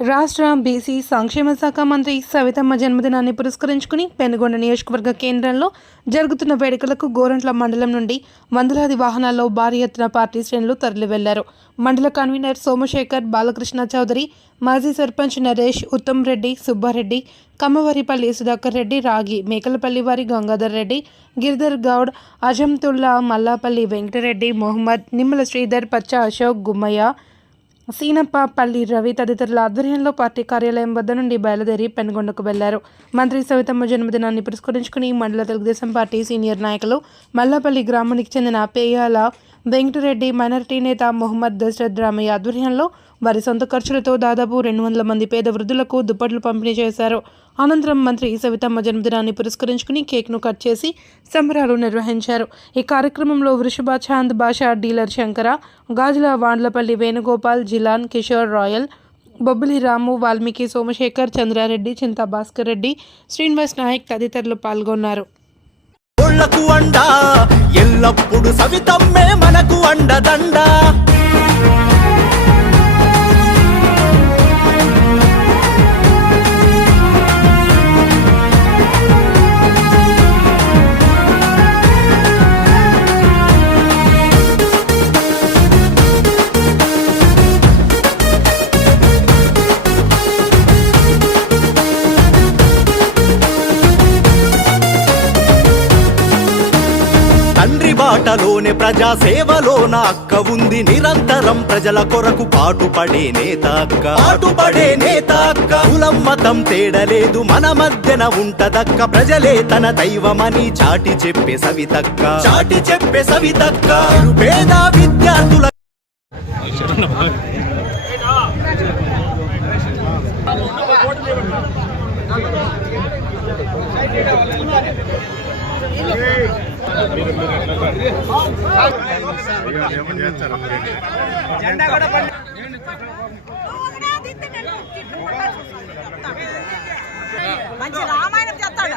రాష్ట్ర బీసీ సంక్షేమ శాఖ మంత్రి సవితమ్మ జన్మదినాన్ని పురస్కరించుకుని పెనుగొండ నియోజకవర్గ కేంద్రంలో జరుగుతున్న వేడుకలకు గోరంట్ల మండలం నుండి వందలాది వాహనాల్లో భారీ ఎత్తున పార్టీ శ్రేణులు తరలి వెళ్ళారు మండల కన్వీనర్ సోమశేఖర్ బాలకృష్ణ చౌదరి మాజీ సర్పంచ్ నరేష్ ఉత్తమ్ రెడ్డి సుబ్బారెడ్డి కమ్మవారిపల్లి సుధాకర్ రెడ్డి రాగి మేకలపల్లి వారి గంగాధర్ రెడ్డి గిరిధర్ గౌడ్ అజంతుల్లా మల్లాపల్లి వెంకటరెడ్డి మొహమ్మద్ నిమ్మల శ్రీధర్ పచ్చ అశోక్ గుమ్మయ్య సీనప్ప పల్లి రవి తదితరుల ఆధ్వర్యంలో పార్టీ కార్యాలయం వద్ద నుండి బయలుదేరి పెనుగొండకు వెళ్ళారు. మంత్రి సవితమ్మ జన్మదినాన్ని పురస్కరించుకుని మండల తెలుగుదేశం పార్టీ సీనియర్ నాయకులు మల్లపల్లి గ్రామానికి చెందిన పేయాల వెంకటరెడ్డి మైనారిటీ నేత మొహమ్మద్ దశరథ్ రామయ్య ఆధ్వర్యంలో వారి సొంత ఖర్చులతో దాదాపు రెండు వందల మంది పేద వృద్ధులకు దుప్పట్లు పంపిణీ చేశారు. అనంతరం మంత్రి సవితమ్మ జన్మదినాన్ని పురస్కరించుకుని కేక్ను కట్ చేసి సంబరాలు నిర్వహించారు. ఈ కార్యక్రమంలో వృషభాచాంద్ భాషా డీలర్ శంకర గాజుల వాండ్లపల్లి వేణుగోపాల్ జిలాన్ కిషోర్ రాయల్ బొబ్బిలి రాము వాల్మీకి సోమశేఖర్ చంద్రారెడ్డి చింతా భాస్కర్ రెడ్డి శ్రీనివాస్ నాయక్ తదితరులు పాల్గొన్నారు. మనకు అండ. ఎల్లప్పుడు సవితమ్మే మనకు అండదండ. తండ్రి బాటలోనే ప్రజా సేవలోన అక్క ఉంది నిరంతరం ప్రజల కొరకు పాటుపడే నేత అక్క. పాటుపడే నేత అక్క. కులం మతం తేడలేదు మన మధ్యన ఉంటదక్క. ప్రజలే తన దైవమని చాటి చెప్పే సవితక్క. చాటి చెప్పే సవితక్క. పేద విద్యార్థుల మంచి రామాయణం చెప్తాడు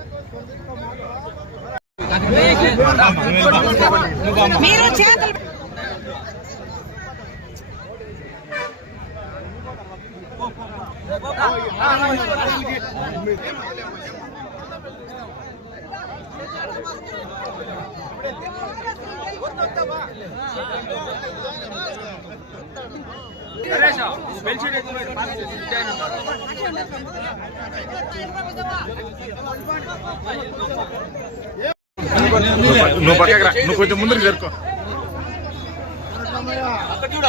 నాయకత్వం కవితమ్మక్క నాయకత్వం కవితమ్మక్క నాయకత్వం మీరు చేతులు నువ్వు పక్కకి రా. నువ్వు కొంచెం ముందుకు జరుకో చూడ